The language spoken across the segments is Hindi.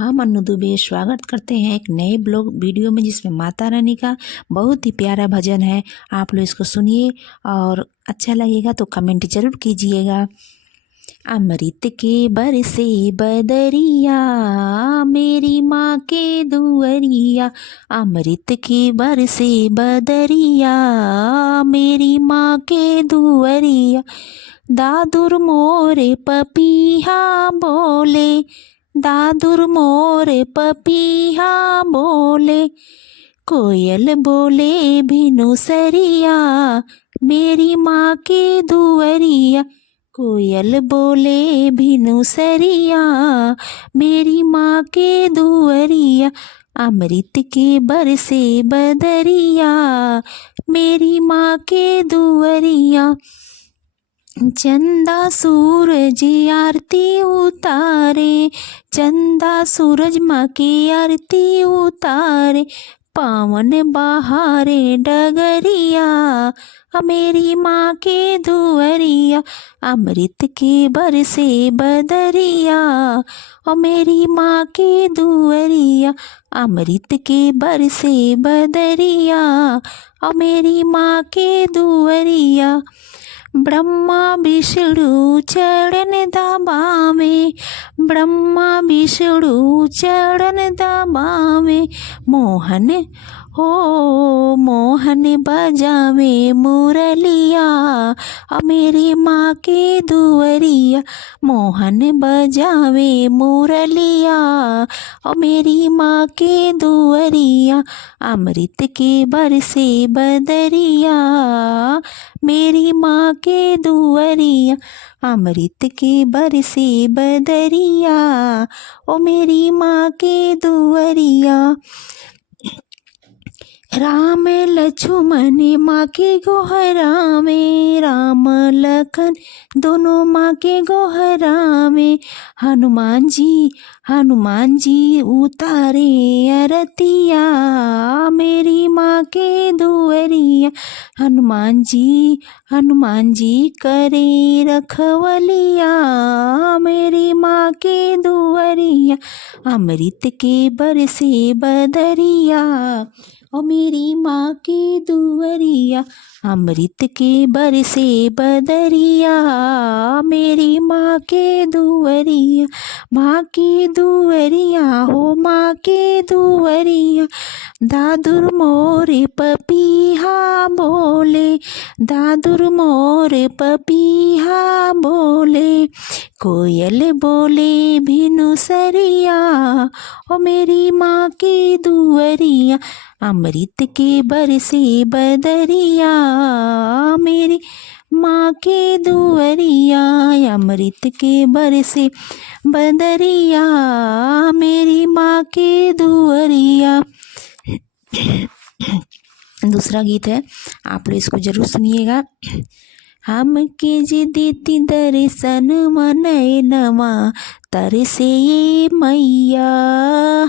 हम अन्नू दुबे स्वागत करते हैं एक नए ब्लॉग वीडियो में, जिसमें माता रानी का बहुत ही प्यारा भजन है। आप लोग इसको सुनिए और अच्छा लगेगा तो कमेंट जरूर कीजिएगा। अमृत के बरसे बदरिया, मेरी माँ के दुअरिया। अमृत के बरसे बदरिया, मेरी माँ के दुअरिया। दादुर मोरे पपीहा बोले, दादुर मोरे पपीहा बोले। कोयल बोले भिनु सरिया, मेरी माँ के दुअरिया। कोयल बोले भिनु सरिया, मेरी माँ के दुअरिया। अमृत के बरसे बदरिया, मेरी माँ के दुअरिया। चंदा सूरज आरती उतारे, चंदा सूरज माँ की आरती उतारे। पावन बहारे डगरिया, मेरी माँ के दुअरिया। अमृत के बरसे बदरिया, ओ मेरी माँ के दुअरिया। अमृत के बरसे बदरिया, ओ मेरी माँ के दुअरिया। ब्रह्मा विष्णु चरण दबावे, ब्रह्मा विष्णु चरण दबावे। मोहन हो मोहन बजावे मुरलिया, मेरी माँ के दुअरिया। मोहन बजावे मुरलिया, मेरी माँ के दुअरिया। अमृत के बरसे बदरिया, मेरी माँ के दुअरिया। अमृत के बरसे बदरिया, ओ मेरी माँ के दुअरिया। राम लक्ष्मण माँ के गोहरा में, राम लखन दोनों माँ के गोहरा में। हनुमान जी उतारे अरतिया, मेरी माँ के दुअरिया। हनुमान जी करे रखवलिया, मेरी माँ के दुअरिया। अमृत के बरसे बदरिया, ओ मेरी माँ के दुअरिया। अमृत के बरसे बदरिया, मेरी माँ के दुअरिया। माँ की दुअरिया हो माँ के दुअरिया। दादुर मोरे पपीहा बोले, दादुर मोरे पपीहा बोले। कोयल बोले भिनु सरिया, ओ मेरी माँ के दुअरिया। अमृत के बरसे बदरिया, मेरी माँ के दुअरिया। अमृत के बरसे बदरिया, मेरी माँ के दुअरिया। दूसरा गीत है, आप लोग इसको जरूर सुनिएगा। हम के जी देती दर्शन मनय नवा, तरसे ये मैया।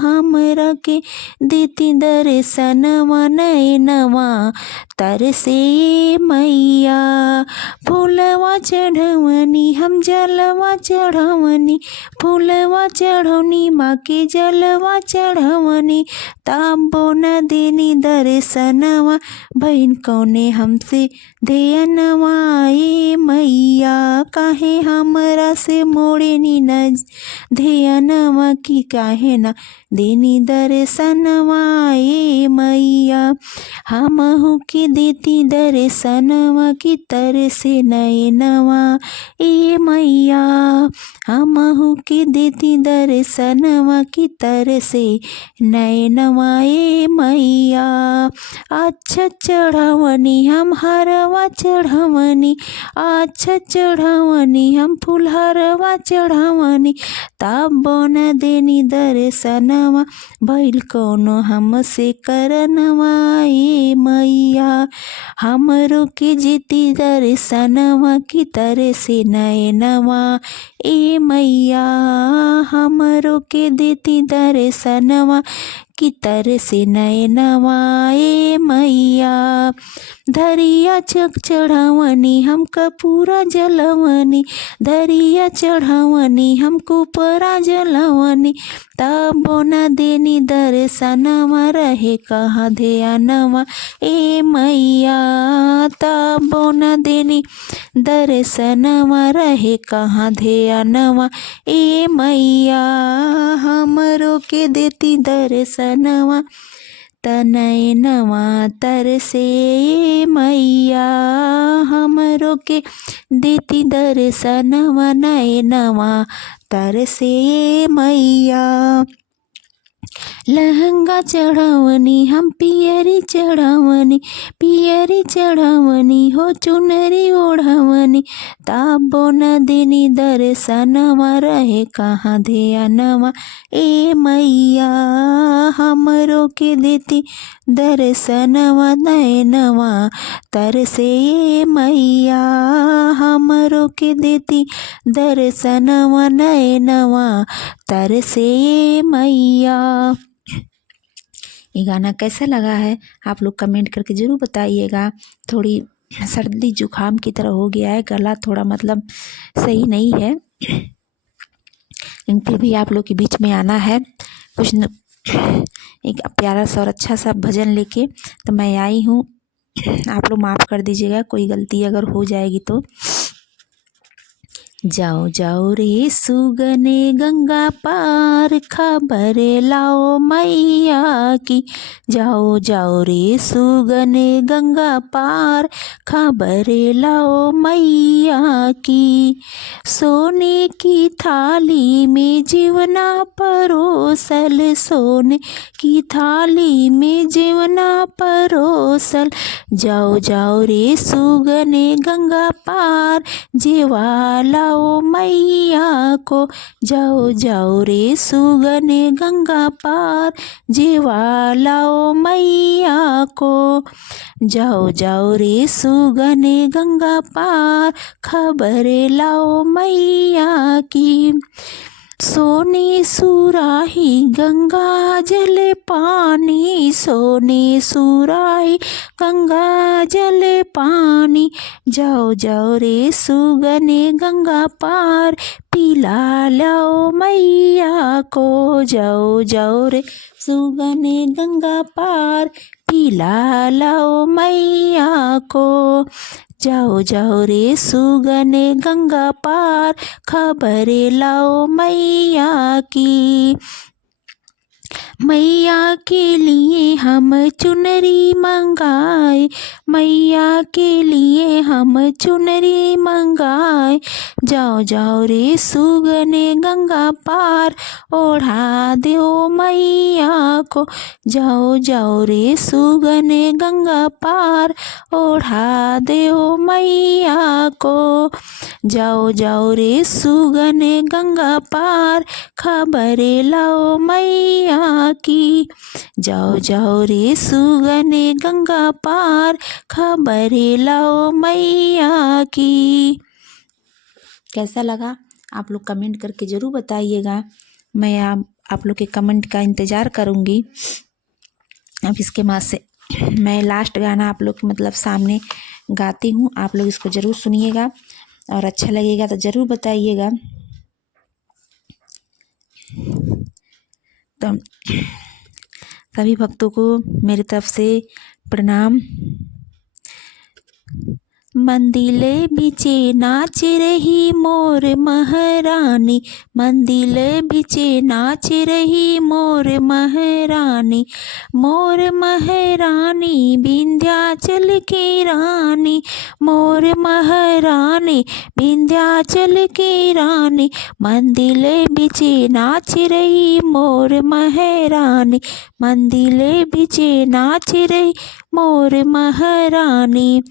हमरा के देती दर्शन मनय नवा, तरसे ये मैया। फूलवा चढ़वनी हम जलवा चढ़वनी, फूलवा चढ़वनी माँ के जलवा चढ़वनी। ताबो न देनी दर्शनवा, भईन कौने हमसे ध्यानवा। ए मैया काहे हमरा से मोड़ेनी न ध्यानवा, की काहे न देनी दर्शनवा। ए मैया हमहु के देती दर्शनवा, की तरसे नयनवा। ए मैया हमहु के देती दर्शनवा, की तरसे नयनवा। ए मैया अच्छा चढ़वनी हम हरवा चढ़वनी, अच्छा चढ़वनी हम फूलहरवा चढ़वनी। ताबो न देनी दर्शनवा, भइल कौनो हमसे करनवा। ए मैया हमरो के जेती दर्शनवा, की तरसे नयनवा। ए मैया हमरो के देती दर्शनवा, की तरसे नयनवा ए मैया। धरिया चढ़ावनी हमका पूरा जलवनी, धरिया चढ़ावनी हमको पूरा जलवनी, तबो न देनी दर्शनवा रहे कहाँ ध्यानवा ए मैया। तबो न देनी दर्शनवा रहे कहाँ ध्यानवा ए मैया। हमरो के देती दर्शनवा तनयनवा तरसे ए मैया। हमरो के देती दर्शनवा नयनवा तरसे ए मैया। लहंगा चढ़ावनी हम पियरी चढ़ावनी, पियरी चढ़ावनी हो चुनरी ओढ़ावनी, ताबो न देनी दर्शनवा रहे कहाँ ध्यानवा ए मैया। हमरो के देती दर्शनवा नयनवा तरसे ए मैया। हमरो के देती दर्शनवा नयनवा तरसे ए मैया। ये गाना कैसा लगा है आप लोग कमेंट करके ज़रूर बताइएगा। थोड़ी सर्दी जुकाम की तरह हो गया है, गला थोड़ा मतलब सही नहीं है, लेकिन फिर भी आप लोग के बीच में आना है। कुछ न एक प्यारा सा और अच्छा सा भजन लेके तो मैं आई हूँ। आप लोग माफ़ कर दीजिएगा कोई गलती अगर हो जाएगी तो। जाओ जाओ रे सुगने गंगा पार, खबर लाओ मैया की। जाओ जाओ रे सुगने गंगा पार, खबर लाओ मैया की। सोने की थाली में जीवना परोसल, सोने की थाली में जीवना परोसल। जाओ जाओ रे सुगने गंगा पार, जीवा लाओ मैया को। जाओ जाओ रे सुगने गंगा पार, जीवा लाओ मैया को। जाओ जाओ रे सुगने गंगा पार, खबर लाओ मैया की। सोने सुराही गंगा जल पानी, सोने सुराही गंगा जल पानी। जाओ जाओ रे सुगने गंगा पार, पिला लाओ मैया को। जाओ जाओ रे सुगने गंगा पार, पिला लाओ मैया को। जाओ जाओ रे सुगने गंगा पार, खबर लाओ मैया की। मैया के लिए हम चुनरी मंगाए, मैया के लिए हम चुनरी मंगाए। जाओ जाओ रे सुगने गंगा पार, ओढ़ा दो मैया को। जाओ जाओ रे सुगने गंगा पार, ओढ़ा दो मैया को। जाओ जाओ रे सुगने गंगा पार, खबर लाओ मैया की। जाओ जाओ रे सुगने गंगा पार, खबर लाओ मैया की। कैसा लगा आप लोग कमेंट करके ज़रूर बताइएगा। मैं आप लोग के कमेंट का इंतज़ार करूँगी। अब इसके बाद से मैं लास्ट गाना आप लोग के मतलब सामने गाती हूँ, आप लोग इसको ज़रूर सुनिएगा और अच्छा लगेगा तो ज़रूर बताइएगा। तो सभी भक्तों को मेरी तरफ से प्रणाम। मंदिले बिचे नाच रही मोर महारानी, मंदिले बिचे नाच रही मोर महारानी। मोर महारानी विंध्याचल की रानी, मोर महारानी विंध्याचल की रानी। मंदिले बिचे नाच रही मोर महारानी, मंदिले बिचे नाच रही मोर महारानी।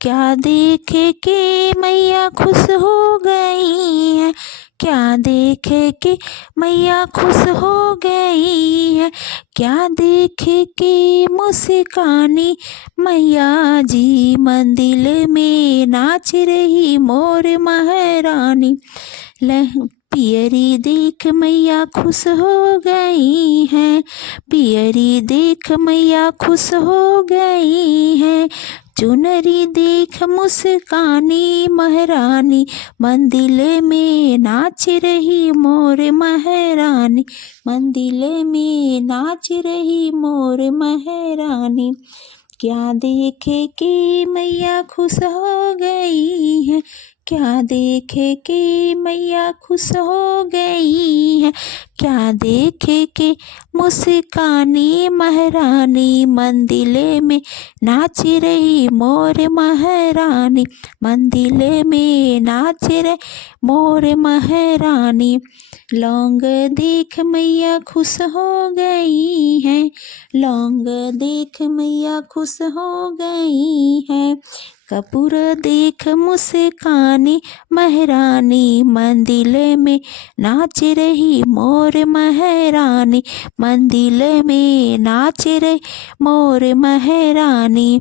क्या देख के मैया खुश हो गई है, क्या देख के मैया खुश हो गई है। क्या देख के मुस्कानी मैया जी, मंदिर में नाच रही मोर महारानी। पियरी देख मैया खुश हो गई हैं, पियरी देख मैया खुश हो गई हैं। चुनरी देख मुस्कानी महारानी, मंदिर में नाच रही मोर महारानी, मंदिर में नाच रही मोर महारानी। क्या देखे के मैया खुश हो गई है, क्या देखे के मैया खुश हो गई है। क्या देखे के मुस्कानी महारानी, मंदिर में नाच रही मोर महारानी, मंदिर में नाच रही मोर महारानी। लौंग देख मैया खुश हो गई है, लौंग देख मैया खुश हो गई है। कपूर देख मुस्कानी महारानी, मंदिर में नाच रही मोर महारानी, मंदिर में नाच रही मोर महारानी।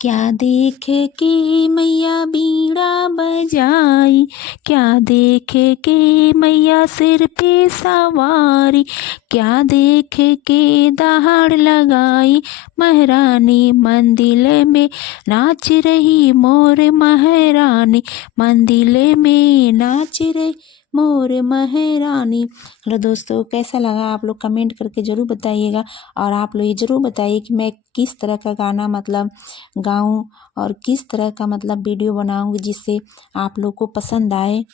क्या देख के मैया बीड़ा बजाई, क्या देख के मैया सिर पे सवारी, क्या देख के दहाड़ लगाई महारानी, मंदिर में नाच रही मोर महारानी, मंदिर में नाच रही मोर महारानी। हेलो दोस्तों, कैसा लगा आप लोग कमेंट करके ज़रूर बताइएगा। और आप लोग ये ज़रूर बताइए कि मैं किस तरह का गाना मतलब गाऊं और किस तरह का मतलब वीडियो बनाऊं जिससे आप लोग को पसंद आए।